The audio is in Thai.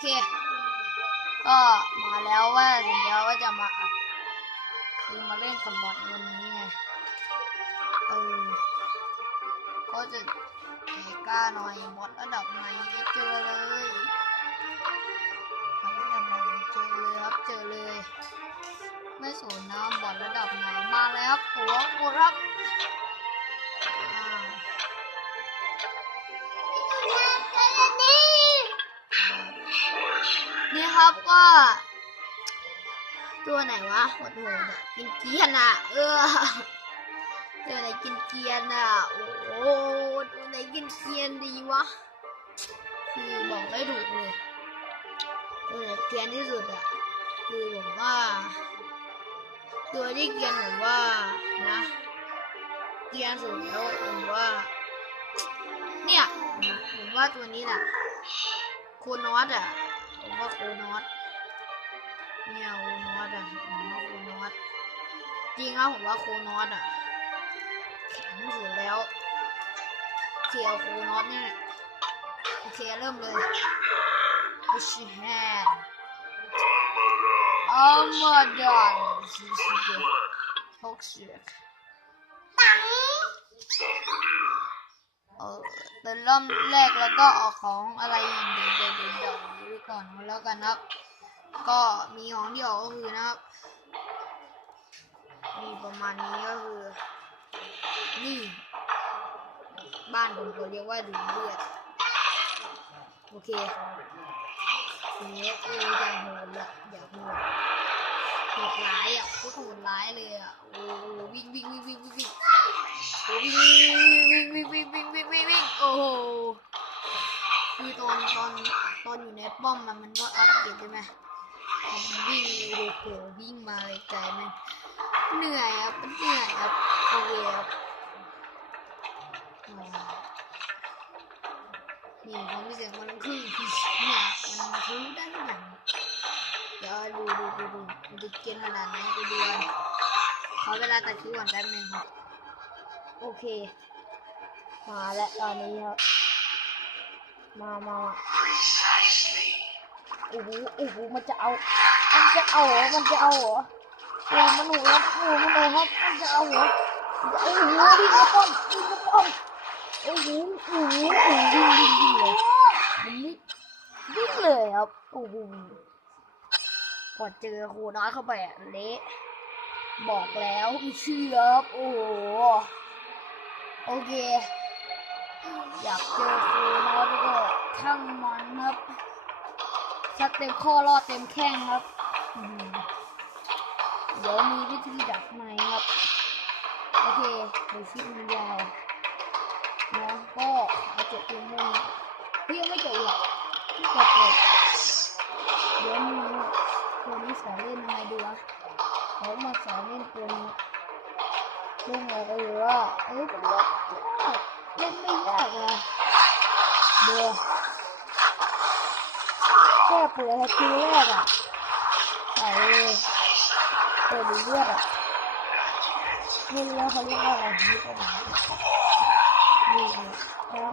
เค ก็มาแล้วว่าสัญญาว่าจะมาอัดคือมาเล่นกับบอทวันนี้ไง เออ ก็จะแก่กล้าหน่อยบอทระดับไหนเจอเลยบอทระดับไหนเจอเลยครับเจอเลย ไม่สนนะบอทระดับไหนมาแล้วหัวกดครับ ก็ ตัวไหนวะโหดโหดกินเกียนอะ เออตัวไหนกินเกียนอะ โอ้โหตัวไหนกินเกียนดีวะ คือบอกไม่ถูกเลยตัวไหนเกียนที่สุดอะ คือผมว่า ตัวที่เกียนผมว่านะ เกียนสุดแล้วผมว่า เนี่ยผมผมว่าตัวนี้แหละโคนอสอะผมว่าโคนอส เนี่ยโคนอสอะผมว่าโคนอสจริงครับผมว่าโคนอสอะแข็งสุดแล้วเทียวโคนอสเนี่ยโอเคเริ่มเลยพุชแฮนอัลมาดอนสี่สิบเอ็ดหกสิบเออแต่เริ่มแรกแล้วก็เอาของอะไรเดี๋ยวเดี๋ยวเดี๋ยวเดี๋ยวดูก่อนแล้วกันครับ ก็มีของที่ออกก็คือนะครับ มีประมาณนี้ก็คือ นี่ บ้านผมเขาเรียกว่าดูเลือดโอเคทีนี้เอออย่าโหดละอย่าโหดโหดร้ายอะโคตรโหดร้ายเลยอะโอ้โหวิ่งวิ่งวิ่งวิ่งวิ่งวิ่งวิ่งวิ่งวิ่งวิ่งวิ่งวิ่งวิ่งวิ่งโอ้โหคือตอนตอนตอนอยู่ในป้อมมันมันก็อัพเกรดใช่ไหม วิ่งโอ้โหวิ่งมาไกลๆมันเหนื่อยครับเหนื่อยครับโอเคครับนี่ความพิเศษมันคือเนี่ยมันรู้ด้ทุกอย่างเดี๋ยวดูดูดูดูมันจะเก่งขนาดไหนไปดูกันขอเวลาตัดคิวก่อนแป๊บนึงครับโอเค มาแล้วตอนนี้ครับมามา โอ้โหโอ้โหมันจะเอา มันจะเอาเหรอมันจะเอาเหรอโอ้มันหัวโอ้มันเอาครับมันจะเอาเหรอโอ้โหวิ่งมาป้อมวิ่งมาป้อมโอ้โหโอ้โหโอ้โหวิ่งวิ่งเลยมันวิ่งวิ่งเลยครับโอ้โหพอเจอครูน้อยเข้าไปอะเละบอกแล้วไม่เชื่อครับโอ้โหโอเค อยากเจอครูน้อยก็ช่างมันครับ สักเต็มข้อรอดเต็มแข้งครับเดี๋ยวมีวิธีดักไหมครับ โอเคเดี๋ยวคลิปมันยาวนะก็เอาจบเพียงเท่านี้พี่ยังไม่จบหรอกจบเลยเดี๋ยวมีตัวนี้สอนเล่นยังไงดีวะเขามาสอนเล่นตัวนี้เล่นอะไรก็อยู่ว่าเอ้ยผมว่าเล่นไม่ยากอะเดี๋ยว แค่เปิดให้ทีแรกอะใส่เปิดเลือดอะนี่แล้วเขาเรียกว่าอะไรนี่ก็ได้นี่ครับแล้ว